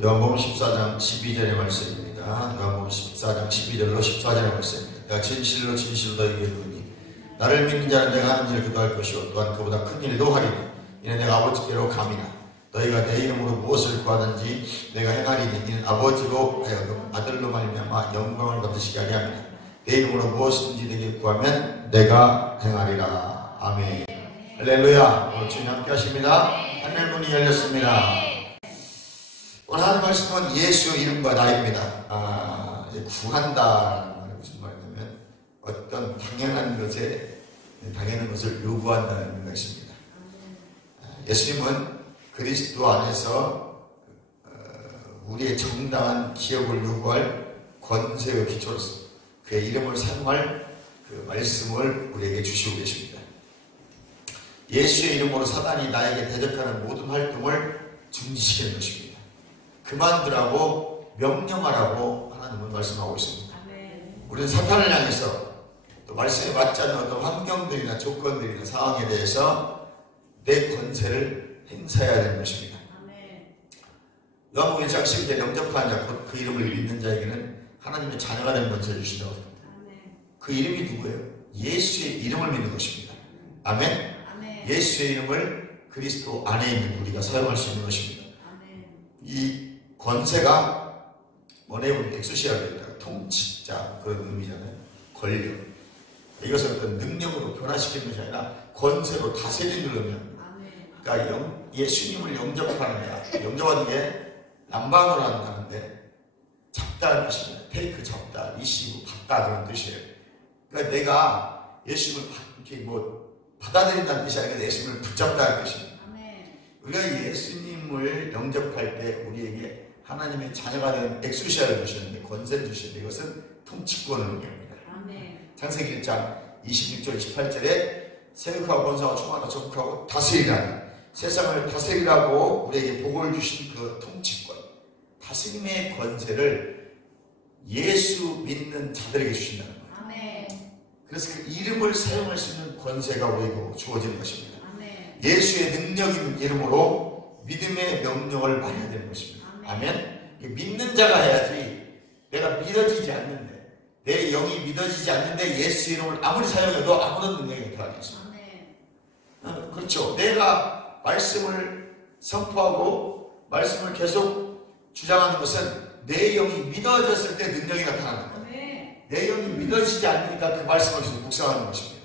요한복음 14장 12절의 말씀입니다. 요한복음 14장 12절로 14절의 말씀입니다. 내가 진실로 진실로 너희에게 이르노니 나를 믿는 자는 내가 하는 일을 그도 할 것이요 또한 그보다 큰 일도 하리니 이는 내가 아버지께로 감이나 너희가 내 이름으로 무엇을 구하든지 내가 행하리니 이는 아버지로 하여금 아들로 말미암아 영광을 받으시게 하리 함이라. 내 이름으로 무엇이든지 내게 구하면 내가 행하리라. 아멘. 할렐루야. 오늘 주님 함께 하십니다. 하늘 문이 열렸습니다. 오늘 하는 말씀은 예수 이름과 나입니다. 구한다는 말이 무슨 말이냐면 어떤 당연한 것을 요구한다는 의미가 있습니다. 예수님은 그리스도 안에서 우리의 정당한 기업을 요구할 권세의 기초로서 그의 이름을 사용할 그 말씀을 우리에게 주시고 계십니다. 예수의 이름으로 사단이 나에게 대적하는 모든 활동을 중지시키는 것입니다. 그만두라고 명령하라고 하나님은 말씀하고 있습니다. 우리는 사탄을 향해서 또 말씀에 맞지 않는 어떤 환경들이나 조건들이나 상황에 대해서 내 권세를 행사해야 되는 것입니다. 요한복음 1장 12절에 영접하는 자 곧 그 이름을 믿는 자에게는 하나님의 자녀가 되는 권세를 주신다고 합니다. 그 이름이 누구예요? 예수의 이름을 믿는 것입니다. 아멘. 예수의 이름을 그리스도 안에 있는 우리가 사용할 수 있는 것입니다. 이 권세가 원에 보면 엑소시아가 통치자 그런 의미잖아요. 권력. 이것을 어떤 능력으로 변화시키는 것이 아니라 권세로 다스리는 의미입니다. 그러니까 예수님을 영접하는 자, 영접하는 게 남방으로 한다는데 잡다는 뜻입니다. 테이크 잡다, 리시브 받다 그런 뜻이에요. 그러니까 내가 예수님을 이렇게 받아들인다는 뜻이 아니라 예수님을 붙잡다는 뜻입니다. 우리가 예수님을 영접할 때 우리에게 하나님의 자녀가 되는 엑수시아를 주셨는데 권세를 주셨는데 이것은 통치권을 의미합니다. 창세기 1장 26절 28절에 세력하고 권세하고 총하고 정복하고 다스리라는 세상을 다스리라고 우리에게 복을 주신 그 통치권, 다스림의 권세를 예수 믿는 자들에게 주신다는 거예요. 그래서 그 이름을 사용할 수 있는 권세가 우리에게 주어지는 것입니다. 예수의 능력 있는 이름으로 믿음의 명령을 말해야 되는 것입니다. 아멘. 믿는 자가 해야지. 내가 믿어지지 않는데, 내 영이 믿어지지 않는데 예수 이름을 아무리 사용해도 아무런 능력이 나타나겠습니다. 그렇죠. 내가 말씀을 선포하고 말씀을 계속 주장하는 것은 내 영이 믿어졌을 때 능력이 나타나는 거예요. 내 영이 믿어지지 않으니까 그 말씀을 계속 묵상하는 것입니다.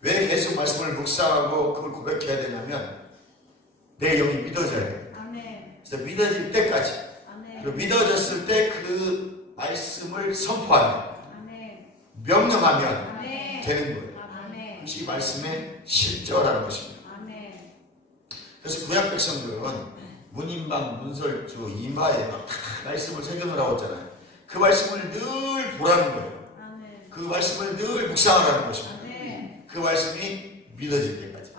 왜 계속 말씀을 묵상하고 그걸 고백해야 되냐면 내 영이 믿어져야 돼요. 그래서 믿어질 때까지 그리고 믿어졌을 때 그 말씀을 선포하면 명령하면 되는 거예요. 그것이 말씀의 실제라는 것입니다. 그래서 구약 백성들은 문인방, 문설주, 이마에 막 다 말씀을 새겨놓으라고 했잖아요. 그 말씀을 늘 보라는 거예요. 그 말씀을 늘 묵상하라는 것입니다. 그 말씀이 믿어질 때까지.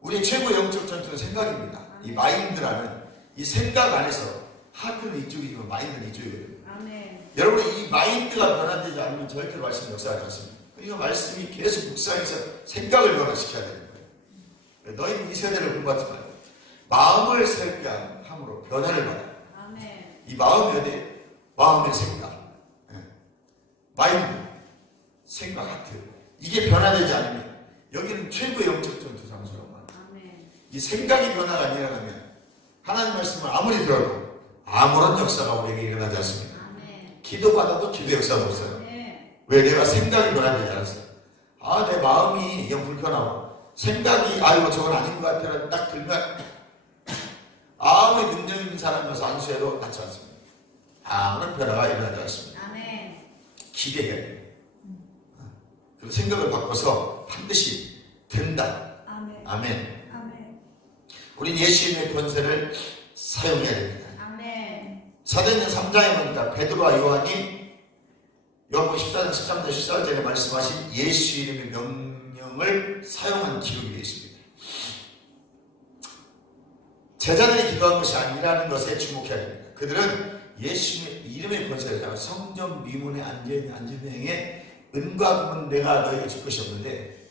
우리의 최고 영적 전투는 생각입니다. 이 마인드라는 이 생각 안에서 하트는 이쪽이지만 마인드는 이쪽이거든요. 여러분의 이 마인드가 변화되지 않으면 절대로 말씀이 역사하지 않습니다. 그러니까 말씀이 계속 묵상해서 생각을 변화시켜야 되는 거예요. 너희는 이 세대를 공부하지 말고 마음을 새롭게 함으로 변화를 받아요. 이 마음이 어디? 마음의 생각, 마인드, 생각, 하트. 이게 변화되지 않으면 여기는 최고의 영적 전투 장소라고 말합니다. 이 생각이 변화가 안 일어나면 하나님 말씀을 아무리 들어도 아무런 역사가 우리에게 일어나지 않습니다. 기도받아도 기도 역사가 없어요. 왜? 내가 생각이 변화되지 않았어요. 내 마음이 영 불편하고 생각이 아이고 저건 아닌 것 같아라고 딱 들면 아무리 능력 있는 사람이어서 안수해도 낫지 않습니다. 아무런 변화가 일어나지 않습니다. 기대해야 돼요. 그리고 생각을 바꿔서 반드시 된다. 아멘. 우린 예수님의 권세를 사용해야 됩니다. 사도행전 3장에 보니까 베드로와 요한이 요한복음 14장 13절 14절에 말씀하신 예수 이름의 명령을 사용한 기록이 되어 있습니다. 제자들이 기도한 것이 아니라는 것에 주목해야 됩니다. 그들은 예수님의 이름의 권세를 성전 미문에 앉아있는 안전행에 은과 금은 내가 너에게 줄 것이 없는데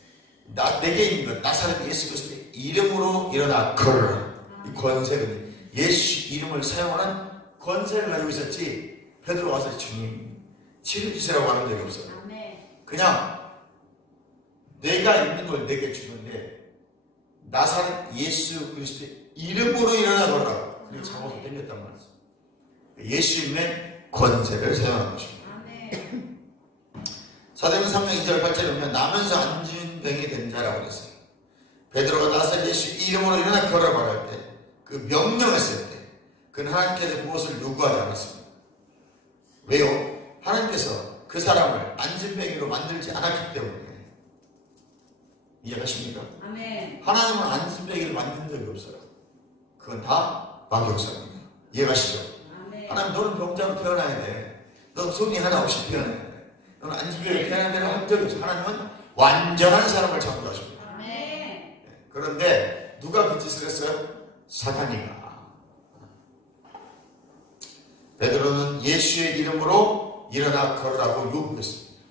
내게 있는 것 나사렛 예수 그리스도의 이름으로 일어나 걸어라. 이 권세는 예수 이름을 사용하는 권세를 가지고 있었지 베드로 와서 주님 치료주세요라고 하는 적이 없어요. 그냥 내가 있는 걸 내게 주는데 나사렛 예수 그리스도의 이름으로 일어나거라. 그리고 잡아서 땡겼단 말이죠. 예수 이름의 권세를 사용하는 것입니다. 사도행전 3장 2절 8절에 보면 나면서 앉은 병이 된 자라고 그랬어요. 베드로가 나사렛 예수 이름으로 일어나 걸어 말할 때 그 명령했을 때 그는 하나님께서 무엇을 요구하지 않았습니다. 왜요? 하나님께서 그 사람을 앉은뱅이로 만들지 않았기 때문에. 이해가십니까? 아멘. 하나님은 앉은뱅이를 만든 적이 없어요. 그건 다 마귀역사입니다. 이해가시죠? 아멘. 하나님 너는 병자로 태어나야 돼. 넌 손이 하나 없이 태어나야 돼. 너는 앉은뱅이로 태어나야 되는 한 적이 없어요. 하나님은 완전한 사람을 창조하십니다. 아멘. 그런데 누가 그 짓을 했어요? 사탄이가. 베드로는 예수의 이름으로 일어나 걸으라고 요구했습니다.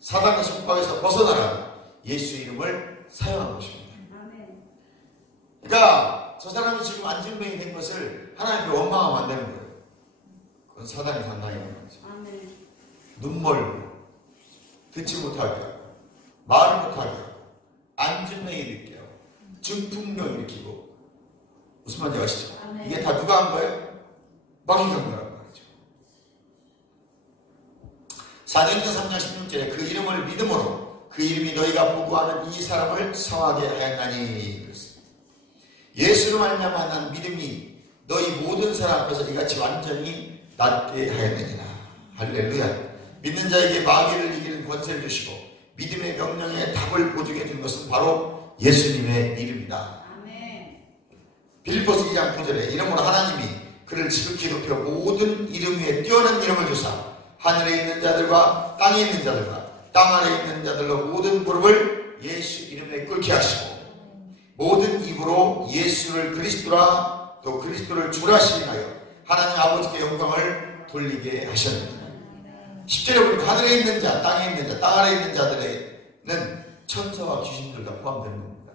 사단의 속박에서 벗어나라 예수의 이름을 사용한 것입니다. 그러니까 저 사람이 지금 안진병이 된 것을 하나님께 원망하면 안 되는 거예요. 그건 사단이 상당히 하는 거죠. 눈멀고 듣지 못하게 하고 말을 못하게 하고 안진병이 일으켜요. 증풍병 일으키고 무슨 말인지 아시죠? 이게 다 누가 한 거예요? 마귀가 한 거란 말이죠. 사도행전 3장 16절에 그 이름을 믿음으로 그 이름이 너희가 보고하는 이 사람을 성하게 하였나니 그랬습니다. 예수로 말미암아 난 믿음이 너희 모든 사람 앞에서 이같이 완전히 낫게 하였느니라. 할렐루야. 믿는 자에게 마귀를 이기는 권세를 주시고 믿음의 명령에 답을 보증해 준 것은 바로 예수님의 이름이다. 빌립보서 2장 9절에 이름으로 하나님이 그를 지극히 높여 모든 이름 위에 뛰어난 이름을 주사 하늘에 있는 자들과 땅에 있는 자들과 땅 아래에 있는 자들로 모든 무릎을 예수 이름에 꿇게 하시고 모든 입으로 예수를 그리스도라 또 그리스도를 주라 시인하여 하나님 아버지께 영광을 돌리게 하셨느니라. 10절에 보니까 하늘에 있는 자, 땅에 있는 자, 땅 아래에 있는 자들에는 천사와 귀신들 다 포함되는 겁니다.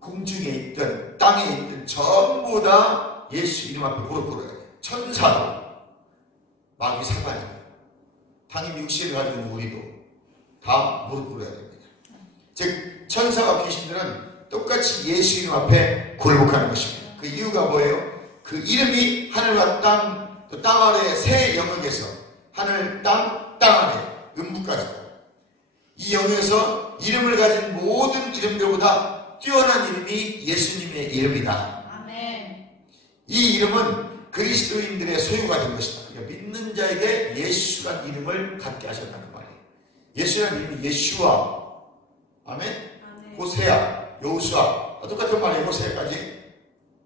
공중에 있든 땅에 있든 전부 다 예수 이름 앞에 무릎 꿇어야 돼요. 천사도 마귀 사관이고 당연히 육신을 가지고 있는 우리도 다 무릎 꿇어야 됩니다. 즉 천사와 귀신들은 똑같이 예수 이름 앞에 굴복하는 것입니다. 그 이유가 뭐예요? 그 이름이 하늘과 땅, 또 땅 아래의 세 영역에서 하늘, 땅 아래 음부까지 이 영역에서 이름을 가진 모든 이름들보다 뛰어난 이름이 예수님의 이름이다. 아멘. 이 이름은 그리스도인들의 소유가 된 것이다. 그러니까 믿는 자에게 예수란 이름을 갖게 하셨다는 말이에요. 예수란 이름이 예수와 아멘? 아멘. 호세아, 여호수아 똑같은 말이에요. 호세아까지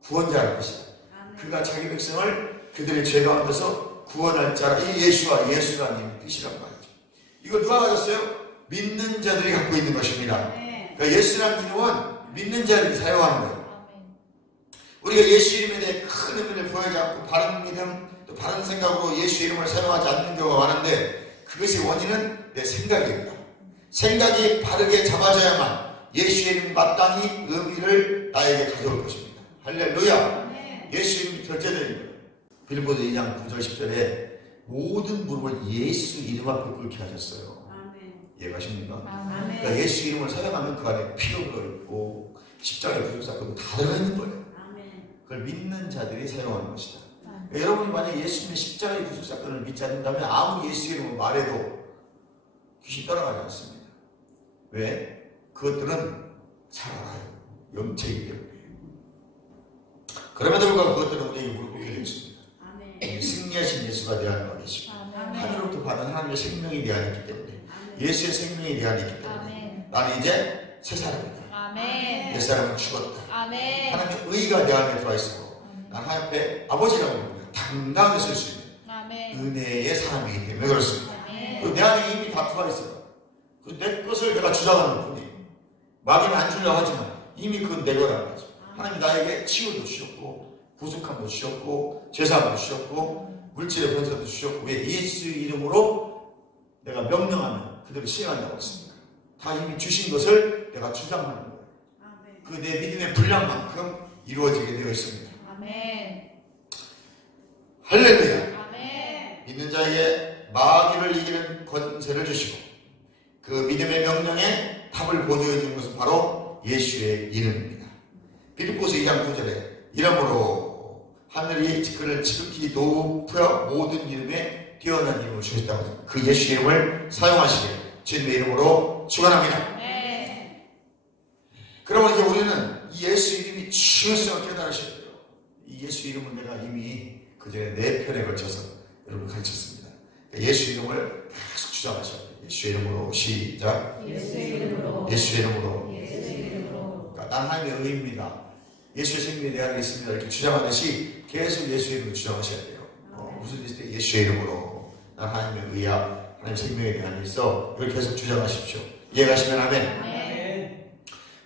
구원자라는 것이다. 아멘. 그가 자기 백성을 그들의 죄 가운데서 구원할 자라. 이 예수와 예수라는 이름의 뜻이란 말이죠. 이거 누가 가졌어요? 믿는 자들이 갖고 있는 것입니다. 그러니까 예수라는 이름은 믿는 자들이 사용하는 거예요. 우리가 예수 이름에 대해 큰 의미를 부여하지 않고 바른 믿음 또 바른 생각으로 예수 이름을 사용하지 않는 경우가 많은데 그것의 원인은 내 생각입니다. 생각이 바르게 잡아져야만 예수 이름이 마땅히 의미를 나에게 가져올 것입니다. 할렐루야. 예수 이름이 절제되는 거예요. 빌립보서 2장 9절 10절에 모든 무릎을 예수 이름 앞에 꿇게 하셨어요. 이해가십니까? 그러니까 예수 이름을 사용하면 그 안에 피로 들어있고 십자가의 구속사건도 다 들어가 있는 거예요. 그걸 믿는 자들이 사용하는 것이다. 그러니까 여러분이 만약 예수님의 십자가의 구속사건을 믿지 않는다면 아무 예수 이름을 말해도 귀신 따라가지 않습니다. 왜? 그것들은 잘 알아요. 영체이기 때문에. 그럼에도 불구하고 그것들은 우리에게 무릎 꿇게 되어 있습니다. 승리하신 예수가 내 안에 와 계시고 하늘로부터 받은 하나님의 생명이 내 안에 있기 때문에 예수의 생명이 내 안에 있기 때문에 나는 이제 새 사람이다. 옛 사람은 죽었다. 하나님의 의가 내 안에 들어와 있고 나는 하나님 앞에 아버지라고 부릅니다. 당당하게 설 수 있는 은혜의 사람이기 때문에 그렇습니다. 그리고 내 안에 이미 다 들어와 있어요. 내 것을 내가 주장하는 뿐이에요. 마귀는 안 주려고 하지만 이미 그건 내 거라는 거죠. 하나님 나에게 치유도 주셨고 구속함도 주셨고 제사함도 주셨고 물질의 권세도 주셨고 왜 예수 이름으로 내가 명령하면 그대로 시행한다고 했습니다. 다 이미 주신 것을 내가 주장하는 거예요. 그 내 믿음의 분량만큼 이루어지게 되어 있습니다. 아멘. 할렐루야. 아멘. 믿는 자에게 마귀를 이기는 권세를 주시고 그 믿음의 명령에 답을 보여주는 준 것은 바로 예수의 이름입니다. 빌립보서 2장 9절에 이름으로 하늘이 그를 지극히 높여 모든 이름에 뛰어난 이름을 주셨다고 합니다. 그 예수 이름을 사용하시길 주님의 이름으로 축원합니다. 네. 그러면 이제 우리는 이 예수 이름이 중요성을 깨달으셔야 돼요. 이 예수 이름은 내가 이미 그전에 4편에 걸쳐서 여러분 가르쳤습니다. 예수 이름을 계속 주장하셔야 돼요. 예수 이름으로 시작. 예수 이름으로. 예수 이름으로. 예수 이름으로. 그러니까 난 하나님의 의입니다. 예수의 생명이 내 안에 있습니다. 이렇게 주장하듯이 계속 예수 이름을 주장하셔야 돼요. 무슨 일일 때 예수의 이름으로 난 하나님의 의야. 하나님 생명이 내 안에 있어. 이걸 계속 주장하십시오. 이해가시면 아멘. 아멘.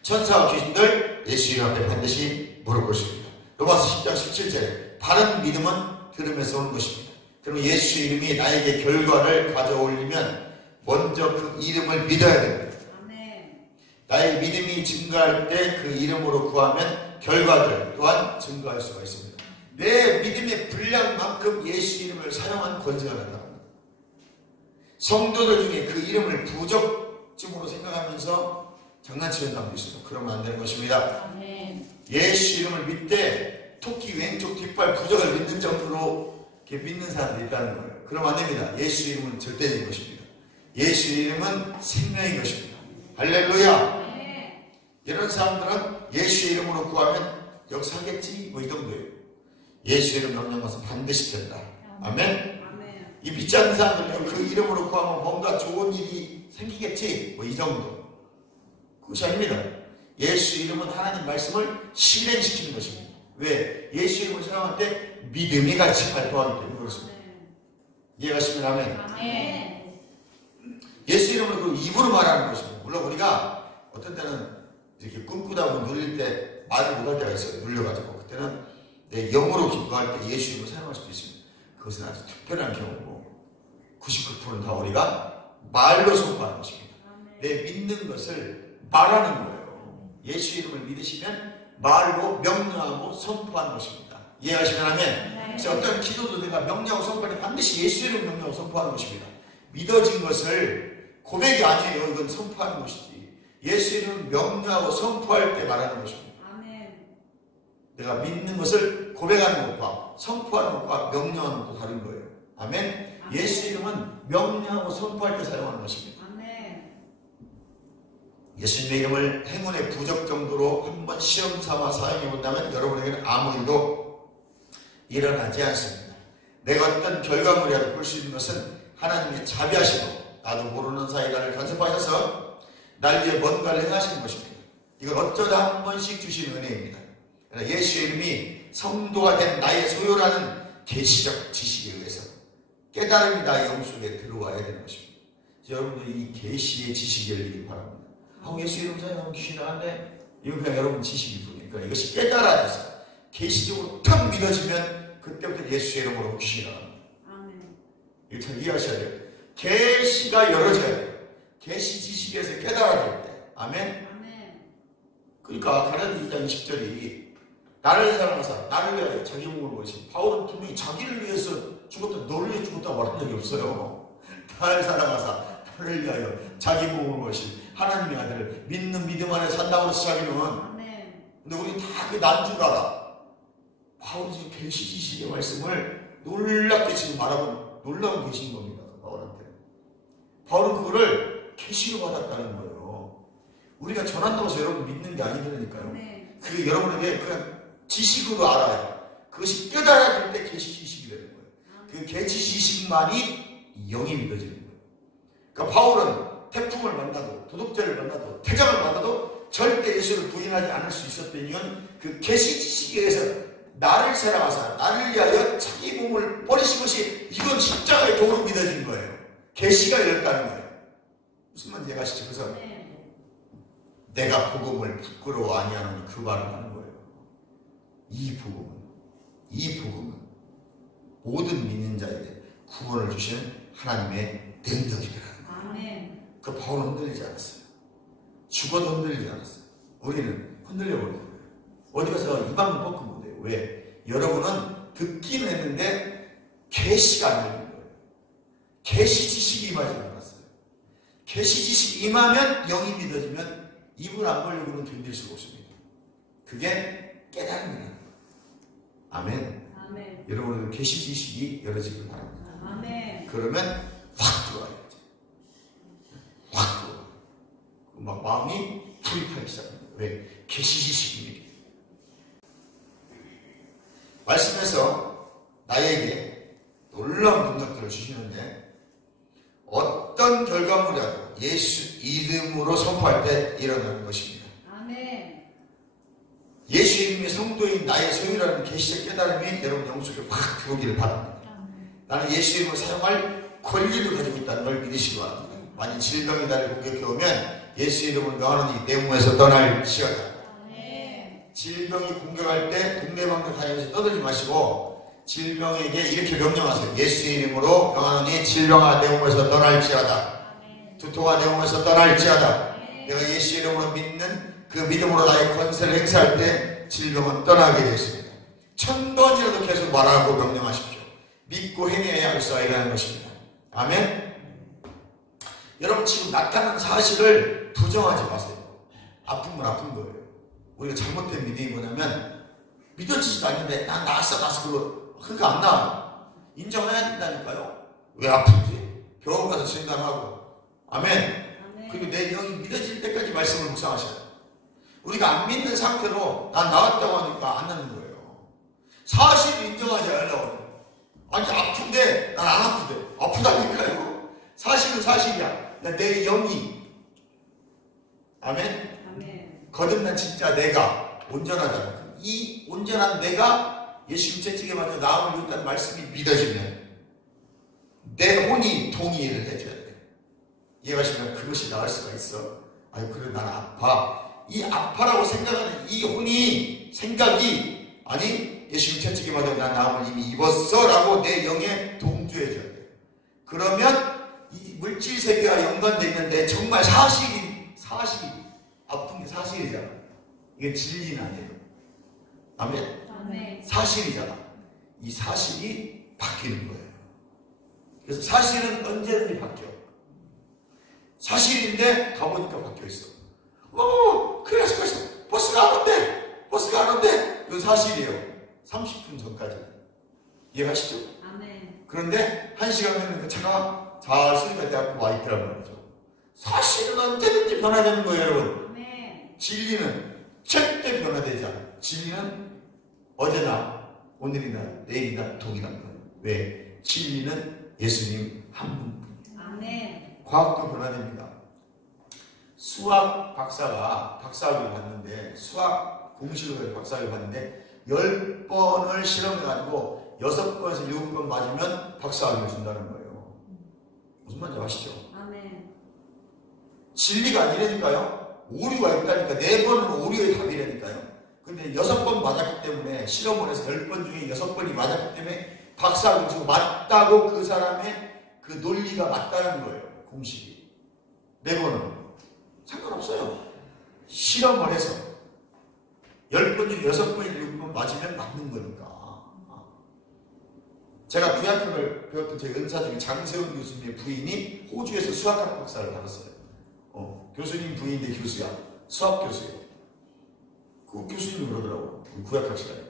천사와 귀신들 예수 이름 앞에 반드시 무릎 꿇습니다. 로마서 10장 17절에 바른 믿음은 들음에서 오는 것입니다. 그럼 예수 이름이 나에게 결과를 가져올리면 먼저 그 이름을 믿어야 됩니다. 아멘. 나의 믿음이 증가할 때 그 이름으로 구하면 결과들 또한 증가할 수가 있습니다. 내 믿음의 분량만큼 예수 이름을 사용한 권세가 난다. 성도들 중에 그 이름을 부적쯤으로 생각하면서 장난치는 사람도 있습니다. 그러면 안 되는 것입니다. 아멘. 예수 이름을 믿되 토끼 왼쪽 뒷발 부적을 믿는 정도로 이렇게 믿는 사람도 있다는 거예요. 그러면 안 됩니다. 예수 이름은 절대적인 것입니다. 예수 이름은 생명인 것입니다. 할렐루야. 이런 사람들은 예수 이름으로 구하면 역사하겠지 뭐 이 정도예요. 예수 이름 명령 것은 반드시 된다. 아멘. 아멘. 이 믿지 않는 사람들은 그 이름으로 구하면 뭔가 좋은 일이 생기겠지 뭐 이 정도. 그것이 아닙니다. 예수 이름은 하나님 말씀을 실행시키는 것입니다. 왜? 예수 이름을 사용할 때 믿음이 같이 발동하기 때문에 그렇습니다. 이해가시면 아멘. 아멘. 예수 이름을 그 입으로 말하는 것입니다. 물론 우리가 어떤 때는 이렇게 꿈꾸다 보면 눌릴 때 말을 못할 때가 있어요. 눌려가지고 그때는 내 영어로 기도할 때 예수 이름을 사용할 수도 있습니다. 그것은 아주 특별한 경우고 99%는 다 우리가 말로 선포하는 것입니다. 내 믿는 것을 말하는 거예요. 예수 이름을 믿으시면 말로 명령하고 선포하는 것입니다. 이해하시면 하면 그래서 어떤 기도도 내가 명령하고 선포할 때 반드시 예수 이름 명령하고 선포하는 것입니다. 믿어진 것을 고백이 아니에요. 이건 선포하는 것이지. 예수 이름 명령하고 선포할 때 말하는 것입니다. 아멘. 내가 믿는 것을 고백하는 것과 선포하는 것과 명령하는 것도 다른 거예요. 아멘. 아멘. 예수 이름은 명령하고 선포할 때 사용하는 것입니다. 아멘. 예수님의 이름을 행운의 부적 정도로 한번 시험 삼아 사용해 본다면 여러분에게는 아무 일도 일어나지 않습니다. 내가 어떤 결과물이라도 볼 수 있는 것은 하나님의 자비하시고 나도 모르는 사이 나를 간섭하셔서 날 위해 뭔가를 행하시는 것입니다. 이건 어쩌다 한 번씩 주시는 은혜입니다. 예수의 이름이 성도가 된 나의 소유라는 계시적 지식에 의해서 깨달음이 나의 영속에 들어와야 되는 것입니다. 여러분들 이 계시의 지식이 열리길 바랍니다. 예수 이름 사용하면 귀신 나갔네. 이건 그냥 여러분 지식일 뿐이니까 이것이 깨달아져서 계시적으로 탁 믿어지면 그때부터 예수의 이름으로 귀신이 나갑니다. 아멘. 이거 잘 이해하셔야 돼요. 계시가 열어져야 돼요. 계시 지식에서 깨달아질 때. 아멘. 아멘. 그러니까 가라디 2장 20절이 나를 사랑하사 나를 위하여 자기 몸을 버리신 바울은 분명히 자기를 위해서 죽었다 너를 위해 죽었다고 말한 적이 없어요. 나를 사랑하사 나를 위하여 자기 몸을 버리신 하나님의 아들을 믿는 믿음 안에 산다고 해서 자기는. 아멘. 근데 우리 다 그게 난 줄 알아. 바울이 지금 계시 지식의 말씀을 놀랍게 지금 말하고 놀라운 계신 겁니다. 바울한테. 바울은 그거를 계시로 받았다는 거예요. 우리가 전한다고 해서 여러분 믿는 게 아니더라니까요. 네. 그게 여러분에게 그냥 지식으로 알아요. 그것이 깨달아질 때 계시 지식이 되는 거예요. 그 계시 지식만이 영이 믿어지는 거예요. 그러니까 바울은 태풍을 만나도 도둑질을 만나도 태장을 만나도 절대 예수를 부인하지 않을 수 있었던 이유는 그 계시 지식에 의해서 나를 사랑하사 나를 위하여 자기 몸을 버리신 것이 이건 십자가의 도로 믿어진 거예요. 계시가 열렸다는 거예요. 무슨 말인지 아시죠? 그래서 내가 복음을 부끄러워 아니하노니 그 말을 하는 거예요. 이 복음은 모든 믿는 자에게 구원을 주시는 하나님의 능력이더라는 거예요. 아멘. 그 바울은 흔들리지 않았어요. 죽어도 흔들리지 않았어요. 우리는 흔들려 버린 거예요. 어디 가서 이방을 뻗고 못해요. 왜? 여러분은 듣기는 했는데 계시가 안 되는 거예요. 계시 지식이 임하지 않았어요. 계시 지식이 임하면 영이 믿어지면 입을 안 벌려고는 견딜 수가 없습니다. 그게 깨달음이라는 거예요. 아멘. 아멘. 여러분은 계시 지식이 열어지길 바랍니다. 아멘. 그러면 확 들어와야지. 확 들어와. 막 마음이 불입하기 시작합니다. 왜? 계시 지식입니다. 말씀에서 나에게 놀라운 능력들을 주시는데 어떤 결과물이라도 예수 이름으로 선포할 때 일어나는 것입니다. 아멘. 예수 이름의 성도인 나의 소유라는 계시의 깨달음이 여러분 영혼 속에 확 들어오기를 바랍니다. 나는 예수 이름을 사용할 권리를 가지고 있다는 걸 믿으시기 바랍니다. 만약 질병이 나를 공격해 오면 예수 이름을 너하는 내 몸에서 떠날지어다. 질병이 공격할 때 동네방네 다니면서 떠들지 마시고 질병에게 이렇게 명령하세요. 예수 이름으로 명하노니 질병아 내 몸에서 떠날지어다. 두통아 내 몸에서 떠날지어다. 내가 예수 이름으로 믿는 그 믿음으로 나의 권세를 행사할 때 질병은 떠나게 되었습니다. 1000번이라도 계속 말하고 명령하십시오. 믿고 행해야 할 수 있어야 하는 것입니다. 아멘. 여러분 지금 나타난 사실을 부정하지 마세요. 아픈 건 아픈 거예요. 우리가 잘못된 믿음이 뭐냐면 믿어지지도 않는데 난 나았어 그거 그러니까 안 나아요. 인정해야 된다니까요. 왜 아픈지 병원 가서 진단하고 아멘. 그리고 내 영이 믿어질 때까지 말씀을 묵상하셔야 돼요. 우리가 안 믿는 상태로 난 나았다고 하니까 안 나는 거예요. 사실을 인정하지 않으려고. 아니 아픈데 난 안 아픈데 아프다니까요. 사실은 사실이야. 내 영이 아멘. 거듭난 진짜 내가 온전하잖아. 이 온전한 내가 예수님 채찍에 맞아 나음을 이룬다는 말씀이 믿어지면 내 혼이 동의를 해줘야 돼. 이해가시면 그것이 나을 수가 있어. 아유 그래 난 아파. 이 아파라고 생각하는 이 혼이 생각이 아니 예수님 채찍에 맞아 난 나음을 이미 입었어 라고 내 영에 동조해줘야 돼. 그러면 이 물질 세계와 연관되어 있는데 정말 사실이 아픈 게 사실이잖아. 이게 진리는 아니에요. 아멘. 사실이잖아. 이 사실이 바뀌는 거예요. 그래서 사실은 언제든지 바뀌어. 사실인데 가보니까 바뀌어 있어. 그래서 버스가 안 온대. 이건 사실이에요. 30분 전까지. 이해가시죠? 아멘. 그런데 1시간 후에는 그 차가 잘 소리가 돼갖고 와 있더란 말이죠. 사실은 언제든지 변화되는 거예요, 여러분. 진리는 절대 변화되지 않아요. 진리는 어제나 오늘이나 내일이나 동일한 거예요. 왜? 진리는 예수님 한 분뿐이에요. 아멘. 과학도 변화됩니다. 수학 박사가 박사학위를 받는데 수학 공식으로 박사학위를 받는데 10번을 실험해가지고 6번에서 7번 맞으면 박사학위를 준다는 거예요. 무슨 말인지 아시죠? 아멘. 진리가 아니라니까요. 오류가 있다니까. 4번은 오류의 답이라니까요. 근데 6번 맞았기 때문에 실험을 해서 10번 중에 6번이 맞았기 때문에 박사학위를 주고 맞다고 그 사람의 그 논리가 맞다는 거예요. 공식이. 4번은 상관없어요. 실험을 해서 10번 중에 6번이 6번 맞으면 맞는 거니까. 제가 부약학을 배웠던 제 은사 중에 장세훈 교수님의 부인이 호주에서 수학학 박사를 받았어요. 교수님 부인인데 교수야. 수학 교수예요. 그 교수님이 그러더라고. 구약학 시간에.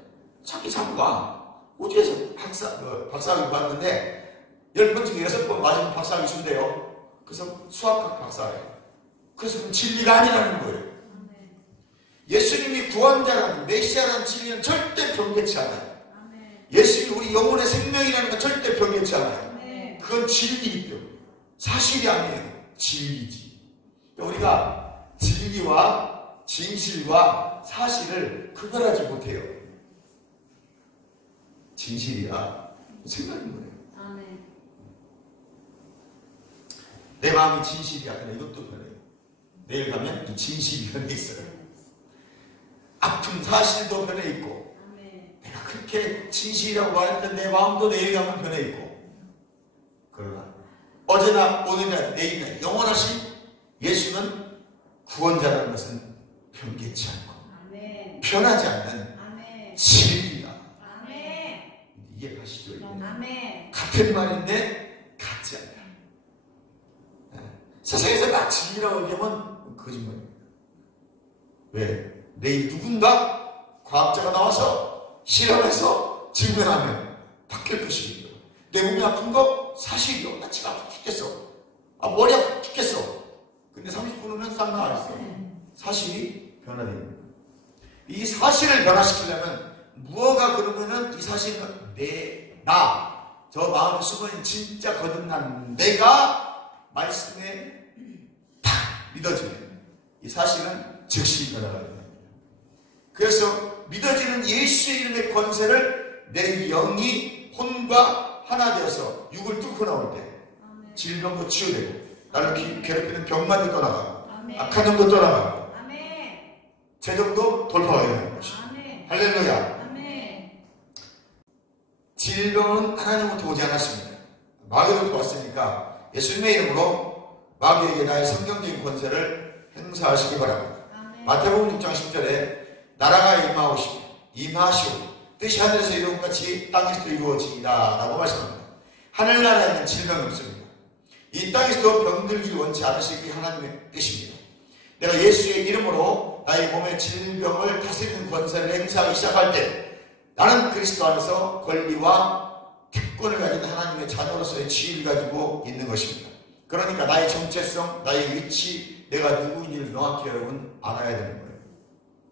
자기 자부가 호주에서 박사학위 받는데 10번 중에 6번 맞으면 박사학위 준대요. 그래서 수학학 박사예요. 그래서 그건 진리가 아니라는 거예요. 예수님이 구원자라는 메시아라는 진리는 절대 변개치 않아요. 예수님이 우리 영혼의 생명이라는 건 절대 변개치 않아요. 그건 진리이기 때문에. 사실이 아니에요. 진리지. 우리가 진리와 진실과 사실을 구별하지 못해요. 진실이야 생각인 거예요. 아멘. 내 마음이 진실이야. 근데 이것도 변해요. 내일 가면 이 진실이 변해 있어요. 아픈 사실도 변해 있고 아멘. 내가 그렇게 진실이라고 말했던 내 마음도 내일 가면 변해 있고 그러나 어제나 오늘이나 내일이나 영원하신 예수는 구원자라는 것은 변개치 않고 아멘. 변하지 않는 아멘. 진리야. 아멘. 이게 가시죠. 이게. 아멘. 같은 말인데 같지 않다. 세상에서 막 진리라고 얘기하면 거짓말입니다. 왜? 내일 누군가 과학자가 나와서 실험해서 증명하면 바뀔 것입니다. 내 몸이 아픈 거 사실이요. 나 지금 아파 죽겠어. 머리 아파 죽겠어. 근데 30분 후면 싹 나아있어. 사실이 변화됩니다. 이 사실을 변화시키려면 무엇가 그러면은 이 사실은 저 마음에 숨어있는 진짜 거듭난 내가 말씀에 탁 믿어지면 이 사실은 즉시 변화가 됩니다. 그래서 믿어지는 예수의 이름의 권세를 내 영이 혼과 하나 되어서 육을 뚫고 나올 때 질병도 치유되고 나를 괴롭히는 병만도 떠나가고 악한 영도 떠나가고 재정도 돌파가 되는 것입니다. 할렐루야. 질병은 하나님으로부터 오지 않았습니다. 마귀로부터 왔으니까 예수님의 이름으로 마귀에게 나의 성경적인 권세를 행사하시기 바랍니다. 마태복음 6장 10절에 나라가 임하시오 뜻이 하늘에서 이루어진 것 같이 땅에서도 이루어지이다 라고 말씀합니다. 하늘나라에는 질병이 없습니다. 이 땅에서도 병들기 원치 않으시기 하나님의 뜻입니다. 내가 예수의 이름으로 나의 몸의 질병을 다스리는 권세를 행사하기 시작할 때 나는 그리스도 안에서 권리와 특권을 가진 하나님의 자녀로서의 지위를 가지고 있는 것입니다. 그러니까 나의 정체성, 나의 위치, 내가 누구인지를 명확히 여러분 알아야 되는 거예요.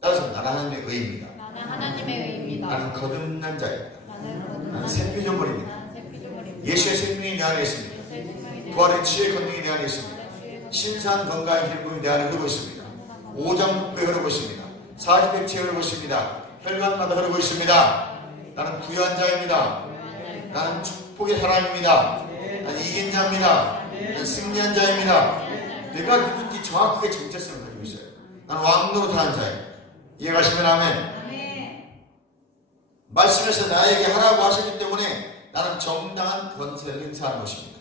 따라서 나는 하나님의 의입니다. 나는 하나님의 의입니다. 나는 거듭난 자입니다. 나는 새 나는 피조물입니다. 새 피조물입니다. 예수의 생명이 내 안에 있습니다. 예수의 생명이 내 부활의 지혜의 권능이 내 안에 있습니다. 신산 건강의 길품이 내 안에 흐르고 있습니다. 오장육부에 흐르고 있습니다. 사지백체에 흐르고 있습니다. 혈관마다 흐르고 있습니다. 나는 부유한 자입니다. 나는 축복의 사람입니다. 나는 이긴 자입니다. 나는 승리한 자입니다. 내가 누군지 정확하게 정체성을 가지고 있어요. 나는 왕노릇하는 자입니다. 이해가시면 아멘. 말씀에서 나에게 하라고 하셨기 때문에 나는 정당한 권세를 행사하는 것입니다.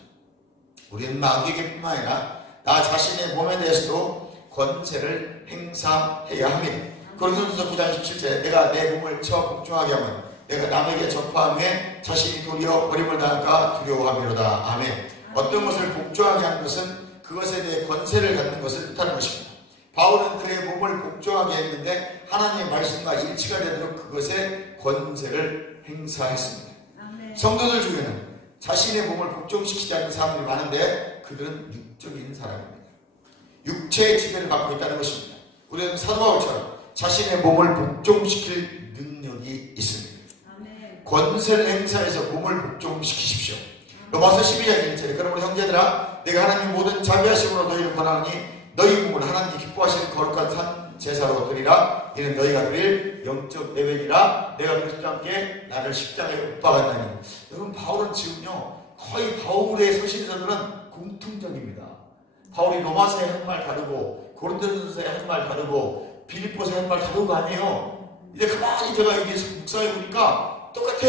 우리는 마귀에게뿐만 아니라 나 자신의 몸에 대해서도 권세를 행사해야 합니다. 고린도전서 9장 17절 내가 내 몸을 복종하게 하면 내가 남에게 전파함에 자신이 도리어 버림을 당할까 두려워함이로다. 아멘. 어떤 것을 복종하게 하는 것은 그것에 대해 권세를 갖는 것을 뜻하는 것입니다. 바울은 그의 몸을 복종하게 했는데 하나님의 말씀과 일치가 되도록 그것에 권세를 행사했습니다. 성도들 중에는 자신의 몸을 복종시키지 않는 사람들이 많은데 그들은 육적인 사람입니다. 육체의 지배를 받고 있다는 것입니다. 우리는 사도 바울처럼 자신의 몸을 복종시킬 능력이 있습니다. 권세를 행사해서 몸을 복종시키십시오. 로마서 12장 1절에 그러므로 형제들아 내가 하나님 모든 자비하심으로 너희를 권하노니 너희 몸을 하나님이 기뻐하시는 거룩한 산 제사로 드리라. 이는 너희가 드릴 영적 예배니라. 내가 그리스도와 함께 나를 십자가에 못 박았나니. 여러분 바울은 지금요 거의 바울의 서신서들은 공통적입니다. 바울이 로마서에 한 말 다르고 고린도전서에 한 말 다르고 빌립보서에 한 말 다른 거 아니에요. 이제 가만히 제가 이게 묵상해 보니까 똑같아.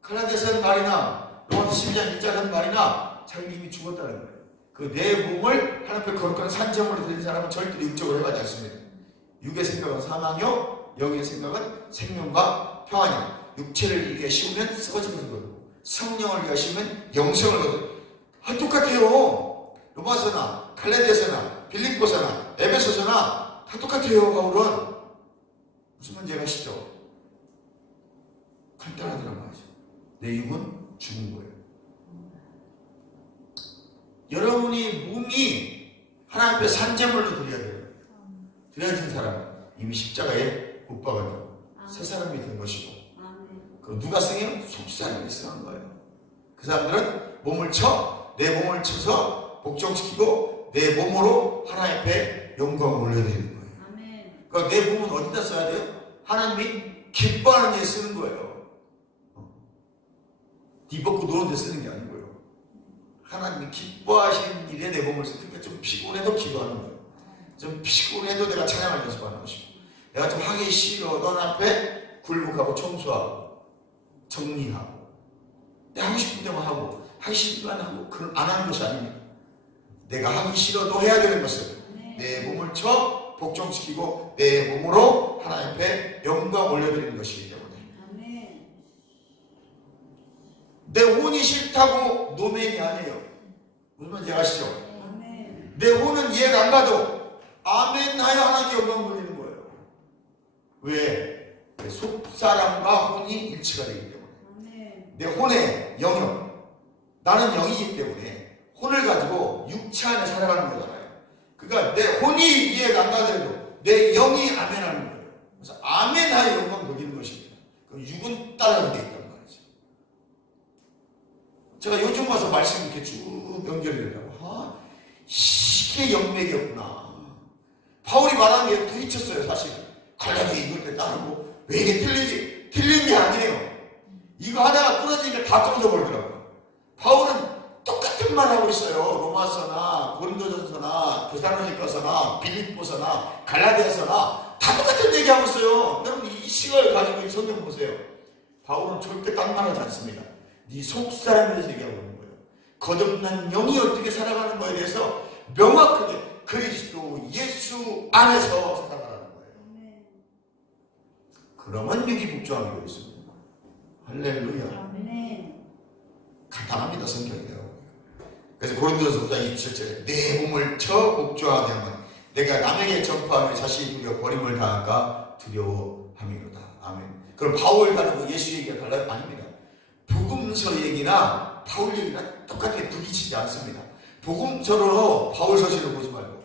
갈라디아서 한 말이나 로마서 12장 1절 한 말이나 자기 이미 죽었다는 거예요. 그 내 몸을 하나님 앞에 거룩한 산정으로 드린 사람은 절대로 육적으로 해가지 않습니다. 육의 생각은 사망이요 영의 생각은 생명과 평안이요. 육체를 위해 씌우면 썩어지는 거고 성령을 위해 씌우면 영생을 거두고 똑같아요. 로마서나 갈라디아서나 빌립보서나 에베소서나 다 똑같아요. 바울은 무슨 문제가 있죠? 간단하더란 말이죠. 내 육은 죽은 거예요. 여러분이 몸이 하나님 앞에 산재물로 드려야 돼요. 드려진 사람은 이미 십자가에 못 박아요. 새 사람이 된 것이고. 그럼 누가 승해요? 속사람이 승한 거예요. 그 사람들은 몸을 내 몸을 쳐서 복종시키고 내 몸으로 하나님 앞에 영광을 올려드리는 거예요. 그러니까 내 몸은 어디다 써야 돼요? 하나님이 기뻐하는 데 쓰는 거예요. 네 벗고 노는 데 쓰는 게 아니고요. 하나님이 기뻐하시는 일에 내 몸을 쓰니까 좀 피곤해도 기도하는 거예요. 좀 피곤해도 내가 찬양을 연습하는 것이고 내가 좀 하기 싫어 너 앞에 굴복하고 청소하고 정리하고 내가 하고 싶은 데만 하고 하기 싫으면 하고 그걸 안 하는 것이 아닙니다. 내가 하기 싫어도 해야 되는 것은 내 몸을 복종시키고 내 몸으로 하나님 앞에 영광 올려드리는 것이기 때문에 혼이 싫다고 노맨이 아니에요. 무슨 말인지 아시죠? 아멘. 내 혼은 이해가 안 가도 아멘 하여 하나님께 영광 돌리는 거예요. 왜? 속사람과 혼이 일치가 되기 때문에. 아멘. 내 혼의 영역, 나는 영이기 때문에 혼을 가지고 육체 안에 살아가는 거잖아요. 그러니까 내 혼이 이해가 안 가더라도 내 영이 아멘하는 거예요. 그래서 아멘하여 영광 돌리는 것입니다. 그럼 육은 따라가게 있단 말이죠. 제가 요즘 와서 말씀 이렇게 쭉 연결이 되려고, 이게 영맥이었구나. 바울이 말한 게 부딪혔어요, 사실. 갈라디 이걸 때 따르고, 왜 이게 틀리지? 틀린 게 아니에요. 이거 하다가 부러지니까 다 떨어져 버리더라고요. 바울은 똑같은 말 하고 있어요. 로마서나 고린도전서나 데살로니가서나 빌립보서나 갈라디아서나 다 똑같은 얘기하고 있어요. 여러분 이 시각을 가지고 이 성경 보세요. 바울은 절대 딴 말 하지 않습니다. 네 속사람에 대해서 얘기하고 있는 거예요. 거듭난 영이 어떻게 살아가는 거에 대해서 명확하게 그리스도 예수 안에서 살아가라는 거예요. 아멘. 그러면 육이 복종하게 되어 있습니다. 할렐루야. 아멘. 간단합니다, 성경이요. 그래서 고린도전서 5장 27절에 내 몸을 쳐 복종하게 하면 내가 남에게 전파하며 자신이 두려워 버림을 당할까 두려워함이로다. 아멘. 그럼 바울 다르고 예수 얘기가 달라요? 아닙니다. 복음서 얘기나 바울 얘기나 똑같게 부딪히지 않습니다. 복음서로 바울 서신을 보지 말고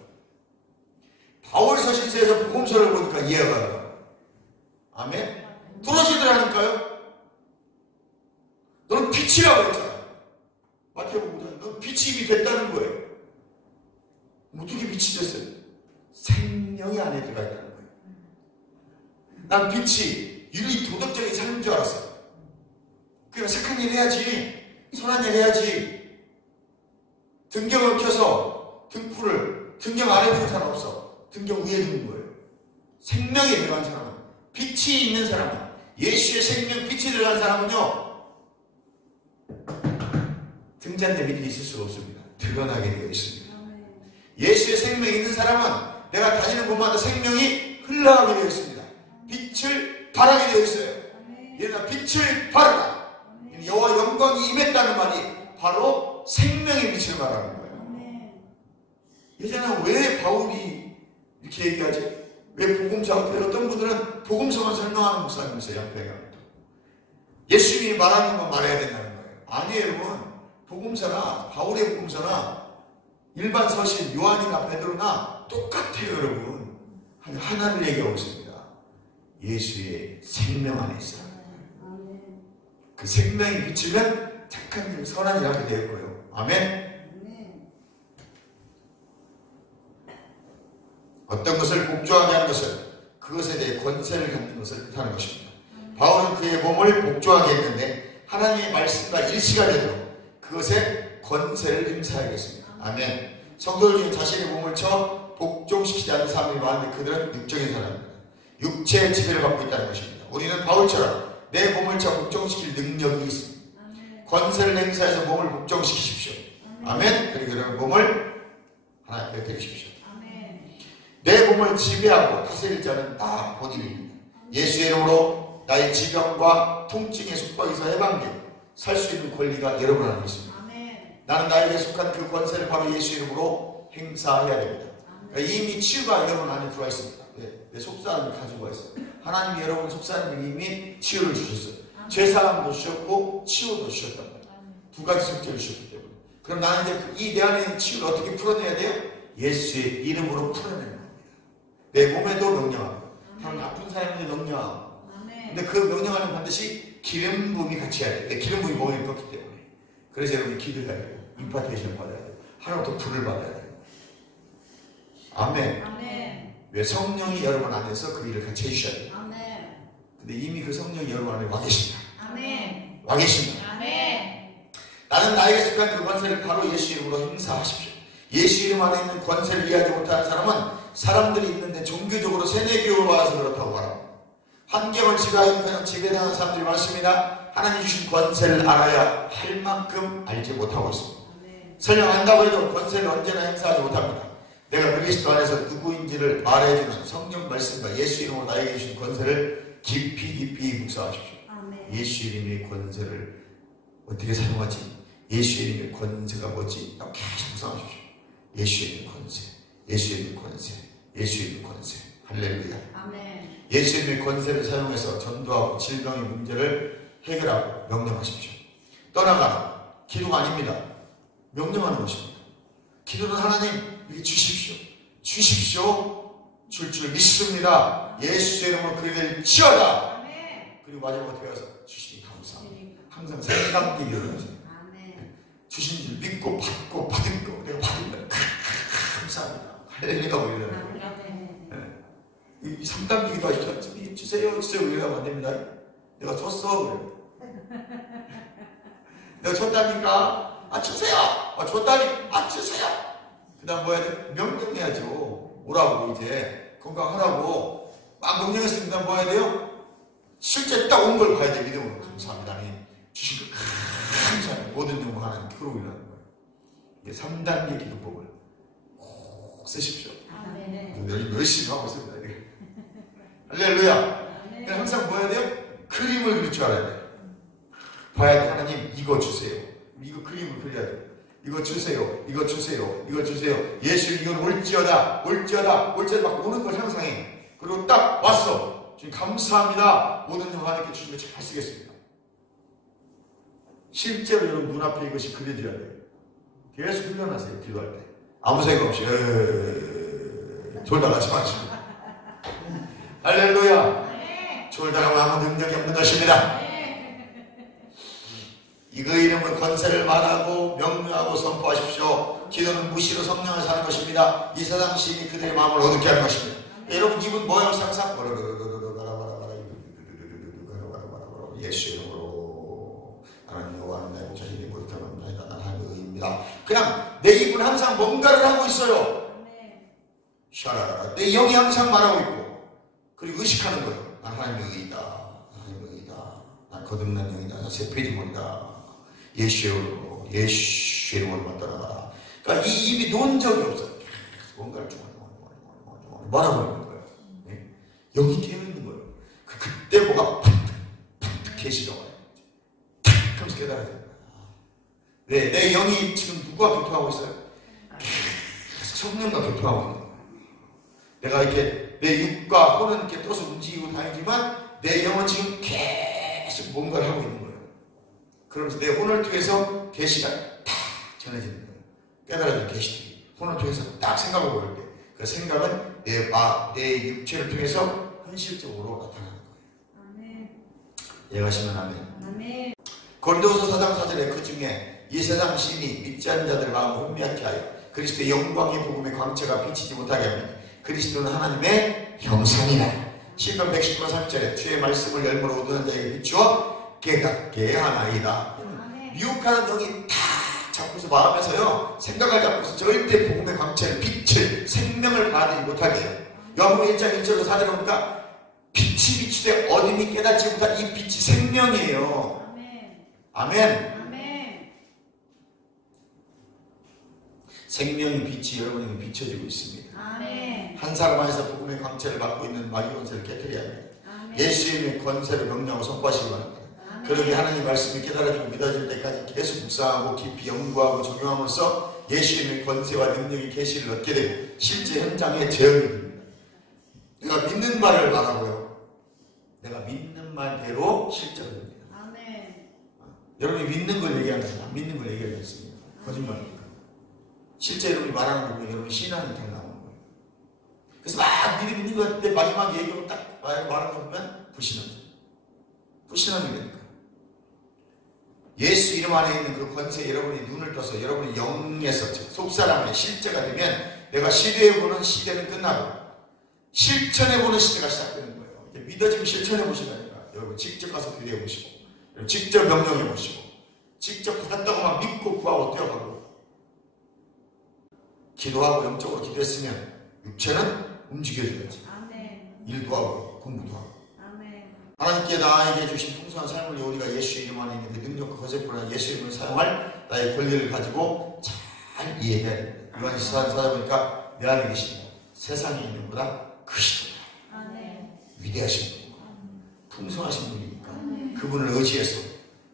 바울 서신서에서 복음서를 보니까 이해가 가요. 아멘. 뚫어지더라니까요. 너는 빛이라고 했잖아. 마태복음 5장 넌 빛이 이미 됐다는 거예요. 어떻게 빛이 됐어요? 생명이 안에 들어가 있다는 거예요. 난 빛이 윤리 도덕적인 삶인 줄 알았어요. 그러니까 착한 일 해야지, 선한 일 해야지. 등경을 켜서 등경 아래 두는 사람 없어. 등경 위에 두는 거예요. 생명이 들어간 사람은, 빛이 있는 사람은, 예수의 생명 빛이 들어간 사람은요 등잔대 밑에 있을 수가 없습니다. 드러나게 되어 있습니다. 예수의 생명이 있는 사람은 내가 다니는 곳마다 생명이 흘러가게 되어 있습니다. 빛을 발하게 되어 있어요. 얘가 빛을 발하라. 여호와 영광이 임했다는 말이 바로 생명의 빛을 말하는 거예요. 예전에 왜 바울이 이렇게 얘기하지? 왜 복음서가 어떤 분들은 복음서만 설명하는 목사님 있어요. 양평에 가면 예수님이 말하는 건 말해야 된다는 거예요. 아니에요, 여러분. 복음서나 바울의 복음서나 일반 서신 요한이나 베드로나 똑같아요, 여러분. 하나를 얘기하고 있습니다. 예수의 생명 안에 있어요. 그 생명이 비치면 착한 일, 선한 일 하게 되었고요. 아멘. 어떤 것을 복종하게 하는 것은 그것에 대해 권세를 갖는 것을 뜻하는 것입니다. 바울은 그의 몸을 복종하게 했는데 하나님의 말씀과 일치가 되도록 그것에 권세를 행사하겠습니다. 아멘. 성도들 중에 자신의 몸을 쳐 복종시키지 않는 사람이 많은데 그들은 육적인 사람입니다. 육체의 지배를 받고 있다는 것입니다. 우리는 바울처럼 내 몸을 쳐 복종시킬 능력이 있습니다. 권세를 행사해서 몸을 복종시키십시오. 아멘. 그리고 여러분 몸을 하나님께 드리십시오. 내 몸을 지배하고 다스릴 자는 다 본인입니다. 예수의 이름으로 나의 지병과 통증의 속박에서 해방되고 살 수 있는 권리가 여러분 안에 있습니다. 나는 나에게 속한 그 권세를 바로 예수 이름으로 행사해야 됩니다. 그러니까 이미 치유가 여러분 안에 들어와 있습니다. 내 속사람을 가지고 있어요. 하나님이 여러분 속사람에게 이미 치유를 주셨어요. 죄사함도 주셨고 치유도 주셨단 말이에요. 두 가지 속죄를 주셨기 때문에. 그럼 나는 이제 이 내 안에 있는 치유를 어떻게 풀어내야 돼요? 예수의 이름으로 풀어내는 겁니다. 내 몸에도 명령하고 다른 아픈 사람에게 명령하고 근데 그 명령하는 반드시 기름 부음이 같이 해야 돼요. 내 기름 부음이 몸에 있기 때문에. 그래서 여러분이 기도해야 돼요. 임파테이션 받아야 돼요. 하나부터 불을 받아야 돼요. 아멘. 왜 성령이 여러분 안에서 그 일을 같이 해주셔야 돼요. 근데 이미 그 성령이 여러분 안에 와 계십니다. 와 계십니다. 나는 나에게 속한 그 권세를 바로 예수 이름으로 행사하십시오. 예수 이름 안에 있는 권세를 이해하지 못하는 사람은 사람들이 있는데 종교적으로 세뇌교육을 받아서 그렇다고 말합니다. 환경을 지배하여 지배당하는 사람들이 많습니다. 하나님 주신 권세를 알아야 할 만큼 알지 못하고 있습니다. 설령 안다고 해도 권세를 언제나 행사하지 못합니다. 내가 그리스도 안에서 누구인지를 말해주는 성경 말씀과 예수 이름으로 나에게 주신 권세를 깊이 묵상하십시오. 예수 이름의 권세를 어떻게 사용하지? 예수의 이름의 권세가 뭐지? 계속 묵상하십시오. 예수의 이름의 권세, 예수의 이름의 권세, 예수의 이름의 권세. 할렐루야. 아멘. 예수의 이름의 권세를 사용해서 전도하고 질병의 문제를 해결하고 명령하십시오. 떠나가라. 기도가 아닙니다. 명령하는 것입니다. 기도는 하나님 이렇게 주십시오. 주십시오. 줄 믿습니다. 예수의 이름으로 그리 될지어다. 아멘. 그리고 마지막으로 되어서 주시니 감사합니다. 항상 생각이 일어나세요. 아멘. 주신 줄 믿고 받고 받은 거 내가 받으면 감사합니다. 할렐루야 일어나. 아멘. 이 3단 기도 하십시오. 주세요 주세요 이러면 안 됩니다. 내가 줬어 그래. 내가 줬다니까 주세요. 줬다니 주세요. 그 다음 뭐 해야 돼? 명령해야죠. 오라고 이제 건강하라고 막 명령했으니까 뭐 해야 돼요? 실제 딱 온 걸 봐야 돼. 믿음으로 감사합니다. 주신 거 감사합니다. 모든 영광 하나님 그러고 일하는 거예요. 이게 3단계 기도법을 꼭 쓰십시오. 아멘. 열심히 하고 있습니다. 할렐루야. 아멘. 항상 뭐 해야 돼요? 그림을 그릴 줄 알아야 돼요. 봐야 돼. 하나님 이거 주세요. 이거 그림을 그려야 돼요. 이거 주세요. 이거 주세요. 이거 주세요. 예수 이건 올지어다. 올지어다. 올지어다 막 오는 걸 상상해. 그리고 딱 왔어. 주님 감사합니다. 모든 영광 하나님께 주신 거 잘 쓰겠습니다. 실제로 여러분 눈앞에 이것이 그려져야 돼요. 계속 훈련하세요. 기도할 때. 아무 생각 없이 졸다가지 마시고. 할렐루야. 졸다가 아무 능력이 없는 것입니다. 이거 이름을 권세를 말하고 명령하고 선포하십시오. 기도는 무시로 성령을 사는 것입니다. 이 세상 시인이 그들의 마음을 어둡게 하는 것입니다. 여러분 이분 뭐예요? 상상 예수 이름으로 하나님 여호와는 내 자신이 못하는 나이다. 난 하나님의 의입니다. 그냥 내 입은 항상 뭔가를 하고 있어요. 샤라라 내 영이 항상 말하고 있고 그리고 의식하는 거예요. 난 하나님의 의이다. 하나님의 의이다. 난 거듭난 영이다. 난 새 피조물이다. 예수 이름으로만 떠나가라. 그러니까 이 입이 놓은 적이 없어요. 뭔가를 말하고 있는 거예요. 네? 영이 깨어있는 거예요. 그때 뭐가 팍 계시가 와요. 탁 하면서 깨달아야 돼요. 네, 내 영이 지금 누구와 교통하고 있어요? 성령과 교통하고 있는 거예요. 내가 이렇게 내 육과 혼은 이렇게 떠서 움직이고 다니지만 내 영은 지금 계속 뭔가를 하고 있는 거예요. 그러면서 내 혼을 통해서 계시가 탁 전해지는 거예요. 깨달아진 계시들이 혼을 통해서 딱 생각을 보일 때 그 생각은 내 육체를 통해서 현실적으로 나타나는 거예요. 아멘. 이해가시면 아멘. 아멘. 고린도후서 4장 4절에 그 중에 이 세상 신이 믿지 않는 자들 마음을 혼미하게 하여 그리스도의 영광의 복음의 광채가 비치지 못하게 합니다. 그리스도는 하나님의 형상이라. 시편 119편 3절에 주의 말씀을 열무로 얻는 자에게 비추어 깨닫게 하나이다. 미혹하는 영이 다 잡고서 마음에서요 생각을 잡고서 절대 복음의 광채를 빛을 생명을 받지 못하게 해요. 요한복음 1장 1절로 4절에 보니까 빛이 비추되 어둠이 깨닫지 못한 이 빛이 생명이에요. 아멘. 아멘. 아멘. 생명의 빛이 여러분에게 비춰지고 있습니다. 아멘. 한 사람 안에서 복음의 광채를 받고 있는 마귀 권세를 깨뜨려야 합니다. 아멘. 예수님의 권세를 명령하고 선포하시기 바랍니다. 그러게 하나님 말씀이 깨달아지고 믿어질 때까지 계속 묵상하고 깊이 연구하고 적용함으로써 예수님의 권세와 능력의 계시를 얻게 되고 실제 현장에 재현이 됩니다. 내가 믿는 말을 말하고요. 내가 믿는 말대로 실제됩니다. 아멘. 여러분이 믿는 걸 얘기하는 거예요. 안 믿는 걸 얘기하지 않습니다. 거짓말입니까? 실제 여러분이 말하는 거고 여러분 신앙이 딱 나오는 거예요. 그래서 막 믿는 것 같은데 마지막 얘기로 딱 말하는 거 보면 불신하죠. 불신하게 되니까. 예수 이름 안에 있는 그 권세 여러분이 눈을 떠서 여러분의 영에서 즉 속사람의 실제가 되면 내가 시도해보는 시대는 끝나고 실천해보는 시대가 시작되는 거예요. 이제 믿어지면 실천해보시라니까. 여러분 직접 가서 기도해보시고 직접 명령해보시고 직접 받았다고만 믿고 구하고 뛰어가고 기도하고 영적으로 기도했으면 육체는 움직여줘야지. 아멘. 일도 하고 공부도 하고 아멘. 하나님께 나에게 주신 풍성한 삶을 우리가 예수 이름 안에 있는 그 능력과 거짓부나 예수 이름을 사용할 나의 권리를 가지고 잘 이해해야 됩니다. 요한일서 사다 보니까 내 안에 계신 세상에 있는 것보다 크시도다. 아멘. 위대하신 분이고 풍성하신 분이니까 그분을 의지해서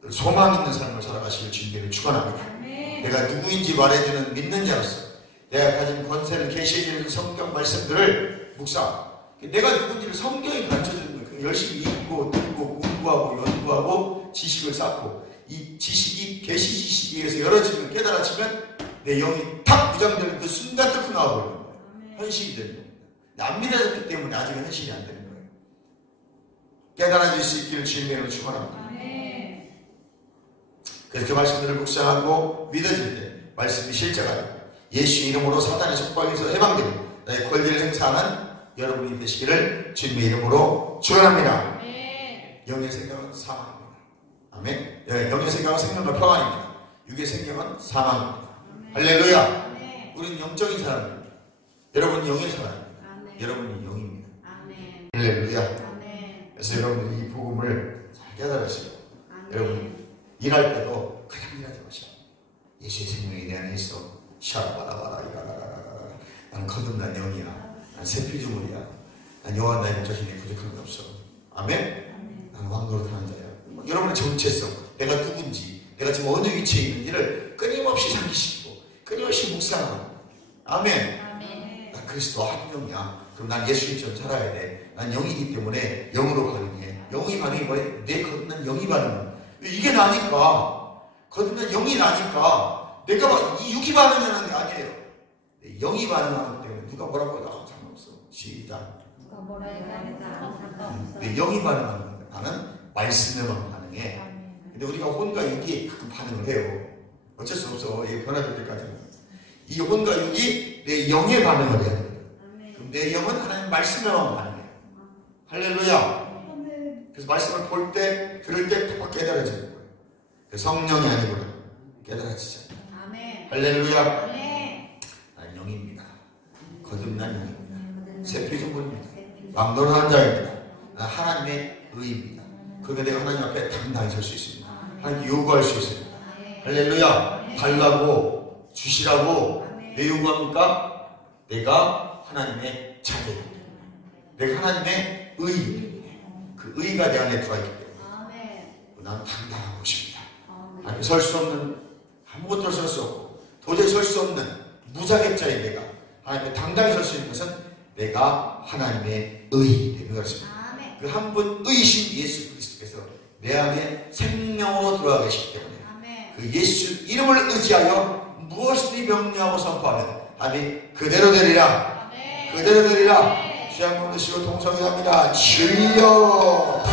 소망 있는 삶을 살아가시길 주님을 축원합니다. 아멘. 내가 누구인지 말해주는 믿는 자로서 내가 가진 권세를 계시해주는 성경 말씀들을 묵상. 내가 누군지를 성경이 가르쳐주는 거예요. 열심히 읽고 듣고 공부하고 연구하고 지식을 쌓고 이 지식이 계시 지식에 의해서 열어지면 깨달아지면 내 영이 탁 무장되는 그 순간 뚫고 나와버리는 거예요. 현실이 되는 겁니다. 안 믿어졌기 때문에 아직은 현실이 안 되는 거예요. 깨달아질 수 있기를 주님의 이름으로 축원합니다. 아멘. 그래서 그 말씀들을 묵상하고 믿어질 때 말씀이 실제가 되고 예수 이름으로 사단의 속박에서 해방되고 나의 권리를 행사하는 여러분이 되시기를 주님의 이름으로 축원합니다. 아멘. 영의 생명은 사망입니다. 아멘. 영의 생명은 생명과 평안입니다. 육의 생명은 사망입니다. 할렐루야. 아멘. 우리는 영적인 사람입니다. 여러분은 영의 사람입니다. 아멘. 여러분은 영입니다. 아멘. 할렐루야. 아멘. 그래서 여러분들이 이 복음을 잘 깨달으시고 아멘. 여러분 일할 때도 그냥 일하지 마시고 예수의 생명이 내 안에 있어. 샤라바라바라 이라라라라. 나는 거듭난 영이야. 난 새 피조물이야. 난 여호와 나의 목자신이 부족한 게 없어. 아멘. 아멘. 나는 왕노릇하는 자야. 여러분의 정체성, 내가 누군지, 내가 지금 어느 위치에 있는지를 끊임없이 상기시키고 끊임없이 묵상하고. 아멘. 아멘. 난 그리스도 한 영이야. 그럼 난 예수님처럼 살아야 돼. 난 영이기 때문에 영으로 반응해. 영이 반응이 뭐야? 내 거듭난 영이 반응해. 이게 나니까. 거듭난 영이 나니까 내가 막 이 육이 반응하는 게 아니에요. 영이 반응하기 때문에 누가 뭐라고 해도 아무 상관없어. 시작. 누가 뭐라 해도 상관없어. 내 영이 반응하는 거야. 나는 말씀에만 반응해. 아멘. 근데 우리가 혼과 육이 가끔 반응을 해요. 어쩔 수 없어. 이게 변화될 때까지는. 이 혼과 육이 내 영에 반응을 해야 돼요. 아멘. 그럼 내 영은 하나님 말씀에만 반응해요. 할렐루야. 그래서 말씀을 볼 때, 들을 때 팍팍 깨달아지는 거예요. 성령이 아니구나. 깨달아지죠. 아멘. 할렐루야. 아멘. 난 영입니다. 거듭난 영입니다. 새 피조물입니다. 왕노릇한 자입니다. 난 하나님의 의입니다. 그러면 내가 하나님 앞에 당당히 설 수 있습니다. 하나님께 요구할 수 있습니다. 할렐루야. 달라고 주시라고 내 요구합니까? 내가 하나님의 자녀입니다. 내가 하나님의 의입니다. 그 의가 내 안에 들어있기 때문에 아멘. 난 당당한 것입니다. 아멘. 하나님 설 수 없는, 아무것도 설 수 없고 도저히 설 수 없는 무자격자인 내가 하나님께 당당히 설 수 있는 것은 내가 하나님의 의이기 때문에 그렇습니다. 아멘. 그 한 분 의이신 예수 그리스도께서 내 안에 생명으로 들어와 계시기 때문에 아멘. 그 예수 이름을 의지하여 무엇이든지 명령하고 선포하면 하나님 그대로 되리라. 아멘. 그대로 되리라. 주양 몸 드시고 동성이 합니다. 주여.